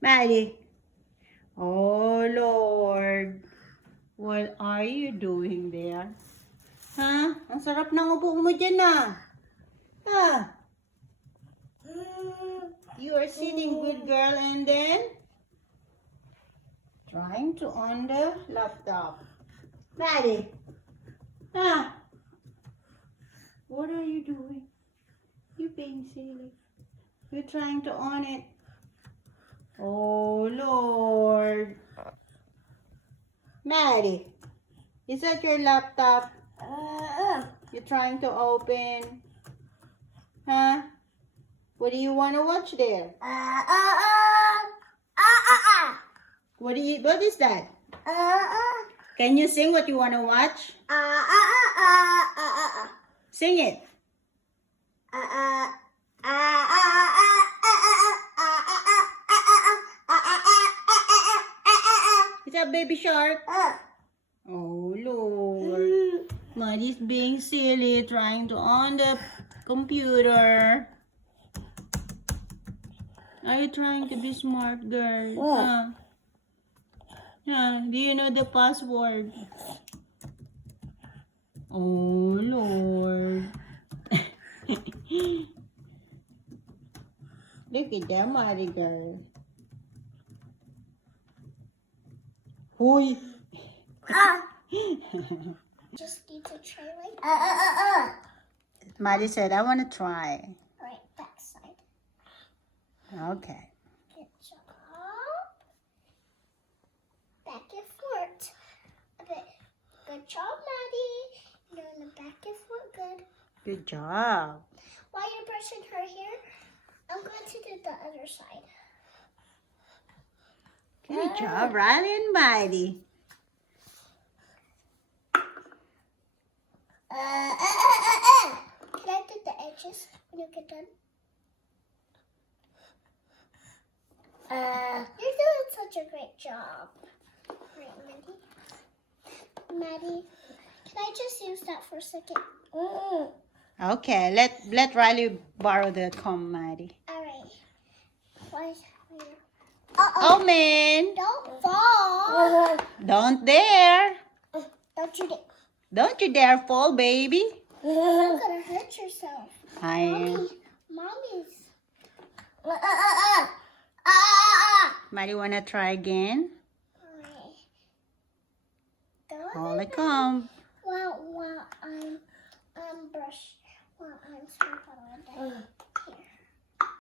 Maddie. Oh, Lord. What are you doing there? Ha? Ang sarap ng upo mo dyan ah. Ha? You are sitting, good girl, and then trying to on the laptop. Maddie. Ha? What are you doing? You're being silly. You're trying to on it. Oh, Lord. Maddie, is that your laptop? You're trying to open? Huh? What do you want to watch there? What is that? Can you sing what you want to watch? Sing it. Is that Baby Shark? Oh, Lord. Maddie's being silly, trying to on the computer. Are you trying to be smart, girl? Huh? Huh? Do you know the password? Oh, Lord. Look at that, Maddie girl. Huy. Just need to try like Maddie said, I want to try. right backside. Okay. Good job. Back and forth. A bit. Good job, Maddie. You're on the back and forth. Good. Good job. While you're brushing her hair, I'm going to do the other side. Good job, Riley and Maddie. Can I do the edges when you get done? You're doing such a great job. Right, Maddie? Maddie, can I just use that for a second? Okay, let Riley borrow the comb, Maddie. Alright. Why is here? Oh, man. Don't fall. Don't dare. Don't you dare. Don't you dare fall, baby. You're gonna hurt yourself. Mommy's. Maddie, wanna try again? Alright. Hold the comb.